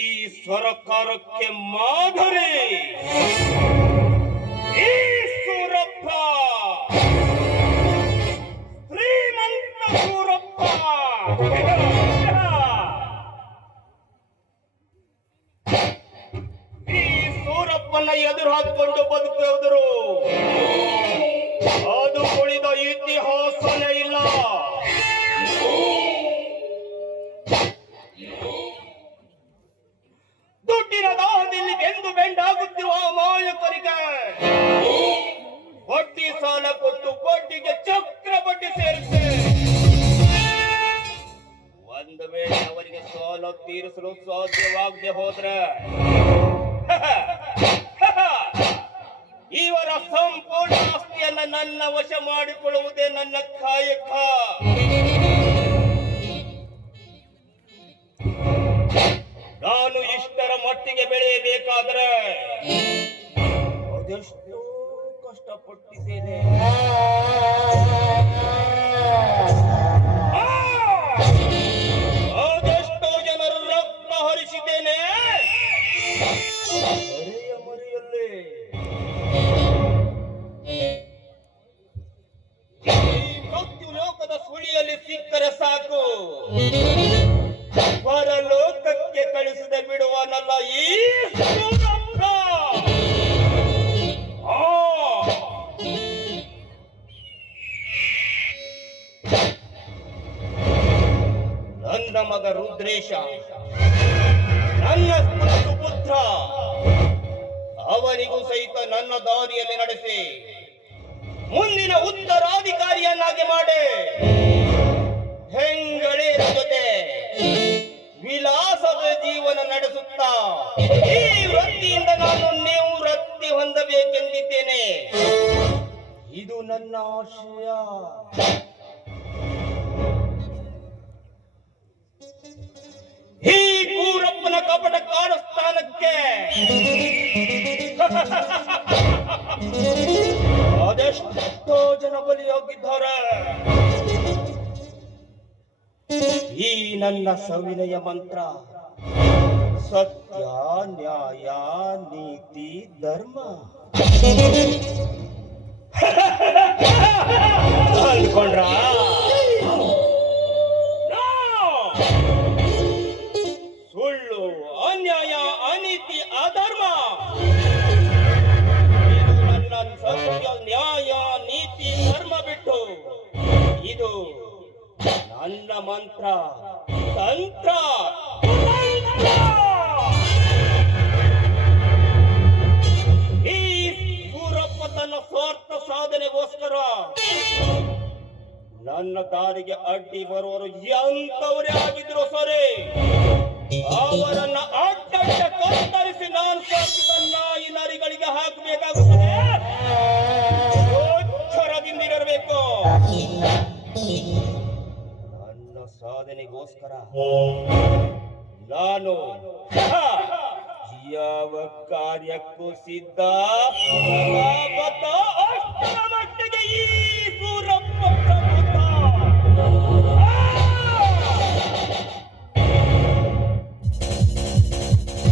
ಈ ಸರ್ಕಾರಕ್ಕೆ ಮಾದರಿ ಈ ಸೂರಪ್ಪ, ಶ್ರೀಮಂತ ಸೂರಪ್ಪ. ಈ ಸೂರಪ್ಪನ ಎದುರು ಹಾಕೊಂಡು ಬದುಕುವುದರು, ಅದು ಉಳಿದ ಇತಿಹಾಸನೇ ಇಲ್ಲ. ದುಡ್ಡಿನ ದಾಹದಲ್ಲಿ ಬೆಂದು ಬೆಂಡಾಗುತ್ತಿರುವ ಅಮಾಯಕರಿಗೆ ಬಡ್ಡಿ ಸಾಲ ಕೊಟ್ಟು ಬಡ್ಡಿಗೆ ಚಕ್ರ ಬಡ್ಡಿ ಸೇರಿಸಿ ಒಂದು ವೇಳೆ ಅವರಿಗೆ ಸಾಲ ತೀರಿಸಲು ಸಾಧ್ಯವಾಗದೆ ಹೋದ್ರೆ ಇವರ ಸಂಪೂರ್ಣ ಆಸ್ತಿಯನ್ನ ನನ್ನ ವಶ ಮಾಡಿಕೊಳ್ಳುವುದೇ ನನ್ನ ಕಾಯಕ. ನಾನು ಇಷ್ಟರ ಮಟ್ಟಿಗೆ ಬೆಳೆಯಬೇಕಾದ್ರೆ ಅದೆಷ್ಟೋ ಕಷ್ಟಪಟ್ಟಿದ್ದೇನೆ. ಅದೆಷ್ಟೋ ಜನರ ರಕ್ತ ಹರಿಸಿದ್ದೇನೆ. ಮರೆಯಲ್ಲಿ ಮೃತ್ಯು ಲೋಕದ ಸುಳಿಯಲ್ಲಿ ಸಿಕ್ಕರೆ ಸಾಕು, ಪರಲೋಕಕ್ಕೆ ಕಳಿಸದೆ ಬಿಡುವನಲ್ಲ ಈ ಸೂರಪ್ಪ. ನನ್ನ ಮಗ ರುದ್ರೇಶ, ನನ್ನ ಸುಪುತ್ರ, ಅವನಿಗೂ ಸಹಿತ ನನ್ನ ದಾರಿಯಲ್ಲಿ ನಡೆಸಿ ಮುಂದಿನ ಉತ್ತರಾಧಿಕಾರಿಯನ್ನಾಗಿ ಮಾಡಿ ಹೆಂಗಳೆಯರ ಜೊತೆ ವಿಲಾಸದ ಜೀವನ ನಡೆಸುತ್ತಾ ಈ ವೃತ್ತಿಯಿಂದ ನಾನು ನಿವೃತ್ತಿ ಹೊಂದಬೇಕೆಂದಿದ್ದೇನೆ. ಇದು ನನ್ನ ಆಶಯ. ಈ ಸೂರಪ್ಪನ ಕಪಟ ಕಾರಸ್ಥಾನಕ್ಕೆ ಅದೆಷ್ಟೋ ಜನ ಬಲಿಯಾಗಿದ್ದಾರೆ. ಈ ನನ್ನ ಸವಿನಯ ಮಂತ್ರ ಸತ್ಯ, ನ್ಯಾಯ, ನೀತಿ, ಧರ್ಮ ಅಂದ್ಕೊಂಡ್ರ? ಸುಳ್ಳು, ಅನ್ಯಾಯ, ಅನೀತಿ, ಅಧರ್ಮ ಇದು ನನ್ನ ಸತ್ಯ, ನ್ಯಾಯ, ನೀತಿ, ಧರ್ಮ ಬಿಟ್ಟು ಇದು ನನ್ನ ಮಂತ್ರ, ತಂತ್ರ. ಈ ಸೂರಪ್ಪ ತನ್ನ ಸ್ವಾರ್ಥ ಸಾಧನೆಗೋಸ್ಕರ ನನ್ನ ದಾರಿಗೆ ಅಡ್ಡಿ ಬರುವರು ಎಂತವರೇ ಆಗಿದ್ರು ಸರಿ, ಅವರನ್ನ ಅಡ್ಡಡ್ಡ ಕತ್ತರಿಸಿ ನಾನು ಸ್ವಾರ್ಥದ ನಾಯಿ ನರಿಗಳಿಗೆ ಹಾಕಬೇಕಾಗುತ್ತದೆ. ಎಚ್ಚರದಿಂದಿರಬೇಕು. ನನ್ನ ಸಾಧನೆಗೋಸ್ಕರ ನಾನು ಯಾವ ಕಾರ್ಯಕ್ಕೂ ಸಿದ್ಧ